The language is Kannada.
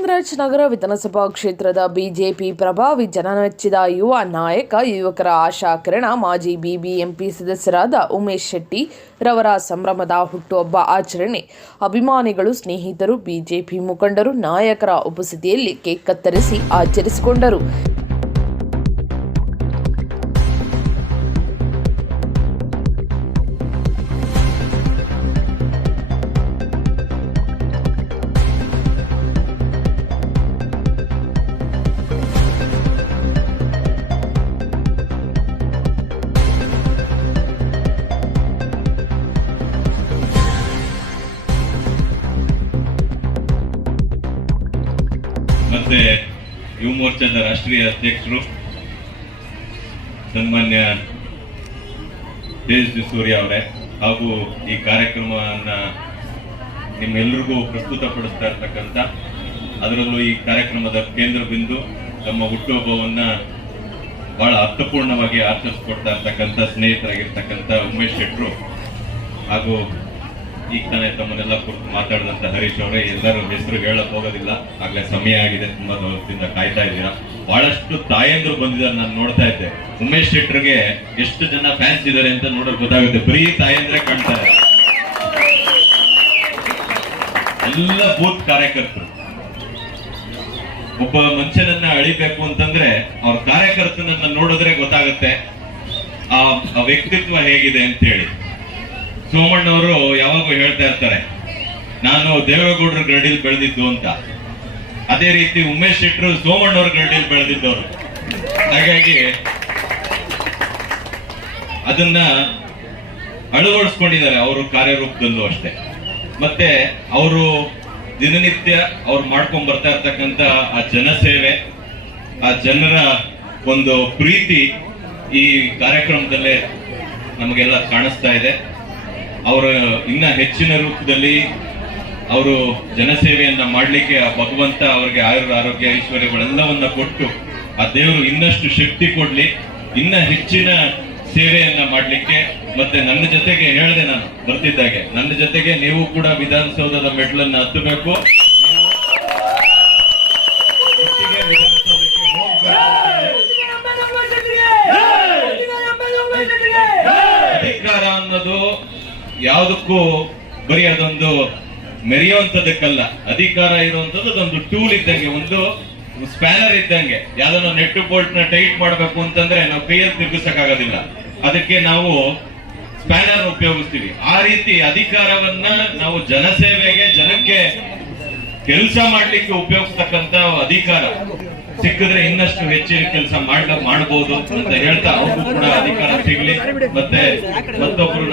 ಚಾಮರಾಜನಗರ ವಿಧಾನಸಭಾ ಕ್ಷೇತ್ರದ ಬಿಜೆಪಿ ಪ್ರಭಾವಿ ಜನಮೆಚ್ಚಿದ ಯುವ ನಾಯಕ, ಯುವಕರ ಆಶಾ ಕಿರಣ, ಮಾಜಿ ಬಿಬಿಎಂಪಿ ಸದಸ್ಯರಾದ ಉಮೇಶ್ ಶೆಟ್ಟಿ ರವರ ಸಂಭ್ರಮದ ಹುಟ್ಟುಹಬ್ಬ ಆಚರಣೆ, ಅಭಿಮಾನಿಗಳು, ಸ್ನೇಹಿತರು, ಬಿಜೆಪಿ ಮುಖಂಡರು, ನಾಯಕರ ಉಪಸ್ಥಿತಿಯಲ್ಲಿ ಕೇಕ್ ಕತ್ತರಿಸಿ ಆಚರಿಸಿಕೊಂಡರು. ಮತ್ತೆ ಯುವ ಮೋರ್ಚಾದ ರಾಷ್ಟ್ರೀಯ ಅಧ್ಯಕ್ಷರು ಸನ್ಮಾನ್ಯ ತೇಜಸ್ವಿ ಸೂರ್ಯ ಅವರೇ ಹಾಗೂ ಈ ಕಾರ್ಯಕ್ರಮವನ್ನ ನಿಮ್ಮೆಲ್ಲರಿಗೂ ಪ್ರಸ್ತುತಪಡಿಸ್ತಾ ಇರ್ತಕ್ಕಂಥ, ಅದರಲ್ಲೂ ಈ ಕಾರ್ಯಕ್ರಮದ ಕೇಂದ್ರ ಬಿಂದು ತಮ್ಮ ಹುಟ್ಟುಹಬ್ಬವನ್ನ ಬಹಳ ಅರ್ಥಪೂರ್ಣವಾಗಿ ಆಚರಿಸ್ಕೊಡ್ತಾ ಇರ್ತಕ್ಕಂಥ ಸ್ನೇಹಿತರಾಗಿರ್ತಕ್ಕಂಥ ಉಮೇಶ್ ಶೆಟ್ರು ಹಾಗೂ ಈಗ ತಾನೇ ತಮ್ಮನ್ನೆಲ್ಲ ಕುರಿತು ಮಾತಾಡಿದಂತ ಹರೀಶ್ ಅವರೇ, ಎಲ್ಲರೂ ಹೆಸರು ಹೇಳಕ್ ಹೋಗೋದಿಲ್ಲ. ಆಗ್ಲೇ ಸಮಯ ಆಗಿದೆ, ತುಂಬಾ ದೊಡ್ಡದಿಂದ ಕಾಯ್ತಾ ಇದ್ದೀರಾ. ಬಹಳಷ್ಟು ತಾಯಂದ್ರು ಬಂದಿದ್ದಾರೆ ನಾನು ನೋಡ್ತಾ ಇದ್ದೆ. ಉಮೇಶ್ ಶೆಟ್ರಿಗೆ ಎಷ್ಟು ಜನ ಫ್ಯಾನ್ಸ್ ಇದ್ದಾರೆ ಅಂತ ನೋಡಕ್ ಗೊತ್ತಾಗುತ್ತೆ. ಬರೀ ತಾಯಂದ್ರೆ ಕಾಣ್ತಾರೆ ಎಲ್ಲ ಬೂತ್ ಕಾರ್ಯಕರ್ತರು. ಒಬ್ಬ ಮನುಷ್ಯನನ್ನ ಅಳಿಬೇಕು ಅಂತಂದ್ರೆ ಅವ್ರ ಕಾರ್ಯಕರ್ತನನ್ನ ನೋಡಿದ್ರೆ ಗೊತ್ತಾಗುತ್ತೆ ಆ ವ್ಯಕ್ತಿತ್ವ ಹೇಗಿದೆ ಅಂತ ಹೇಳಿ. ಸೋಮಣ್ಣವರು ಯಾವಾಗೂ ಹೇಳ್ತಾ ಇರ್ತಾರೆ, ನಾನು ದೇವೇಗೌಡರ ಗರಡಿಲ್ ಬೆಳೆದಿದ್ದು ಅಂತ. ಅದೇ ರೀತಿ ಉಮೇಶ್ ಶೆಟ್ರು ಸೋಮಣ್ಣವ್ರ ಗರಡಿಲ್ ಬೆಳೆದಿದ್ದವರು. ಹಾಗಾಗಿ ಅದನ್ನ ಅಳವಡಿಸ್ಕೊಂಡಿದ್ದಾರೆ ಅವರು ಕಾರ್ಯರೂಪದಲ್ಲೂ ಅಷ್ಟೇ. ಮತ್ತೆ ಅವರು ದಿನನಿತ್ಯ ಅವ್ರು ಮಾಡ್ಕೊಂಡ್ ಬರ್ತಾ ಇರ್ತಕ್ಕಂತ ಆ ಜನಸೇವೆ, ಆ ಜನರ ಒಂದು ಪ್ರೀತಿ ಈ ಕಾರ್ಯಕ್ರಮದಲ್ಲೇ ನಮಗೆಲ್ಲ ಕಾಣಿಸ್ತಾ ಇದೆ. ಅವರ ಇನ್ನ ಹೆಚ್ಚಿನ ರೂಪದಲ್ಲಿ ಅವರು ಜನಸೇವೆಯನ್ನ ಮಾಡಲಿಕ್ಕೆ ಆ ಭಗವಂತ ಅವರಿಗೆ ಆಯುರ್ ಆರೋಗ್ಯ ಐಶ್ವರ್ಯಗಳೆಲ್ಲವನ್ನ ಕೊಟ್ಟು ಆ ದೇವರು ಇನ್ನಷ್ಟು ಶಕ್ತಿ ಕೊಡ್ಲಿ ಇನ್ನ ಹೆಚ್ಚಿನ ಸೇವೆಯನ್ನ ಮಾಡಲಿಕ್ಕೆ. ಮತ್ತೆ ನನ್ನ ಜೊತೆಗೆ ಹೇಳಿದೆ ನಾನು ಬರ್ತಿದ್ದಾಗೆ ನನ್ನ ಜೊತೆಗೆ ನೀವು ಕೂಡ ವಿಧಾನಸೌಧದ ಮೆಟ್ಲನ್ನ ಹತ್ತಬೇಕು. ಅಧಿಕಾರ ಅನ್ನೋದು ಯಾವುದಕ್ಕೂ ಬರೀ ಅದೊಂದು ಮೆರೆಯುವಂಥದ್ದಕ್ಕಲ್ಲ. ಅಧಿಕಾರ ಇರುವಂತದ್ದು ಅದೊಂದು ಟೂಲ್ ಇದ್ದಂಗೆ, ಒಂದು ಸ್ಪ್ಯಾನರ್ ಇದ್ದಂಗೆ. ಯಾವ್ದನ್ನ ನೆಟ್ಟು ಬೋಲ್ಟ್ನ ಟೈಟ್ ಮಾಡಬೇಕು ಅಂತಂದ್ರೆ ನಾವು ಕೈಯಲ್ಲಿ ತಿರುಗಿಸಕ್ಕಾಗೋದಿಲ್ಲ. ಅದಕ್ಕೆ ನಾವು ಸ್ಪ್ಯಾನರ್ ಉಪಯೋಗಿಸ್ತೀವಿ. ಆ ರೀತಿ ಅಧಿಕಾರವನ್ನ ನಾವು ಜನಸೇವೆಗೆ, ಜನಕ್ಕೆ ಕೆಲಸ ಮಾಡ್ಲಿಕ್ಕೆ ಉಪಯೋಗಿಸ್ತಕ್ಕಂತ ಅಧಿಕಾರ. ಸಿಕ್ಕಿದ್ರೆ ಇನ್ನಷ್ಟು ಹೆಚ್ಚಿನ ಕೆಲಸ ಮಾಡ್ಲ ಮಾಡಬಹುದು ಅಂತ ಹೇಳ್ತಾ, ಅವ್ರಿಗೂ ಕೂಡ ಅಧಿಕಾರ ಸಿಗ್ಲಿ. ಮತ್ತೆ ಮತ್ತೊಬ್ರು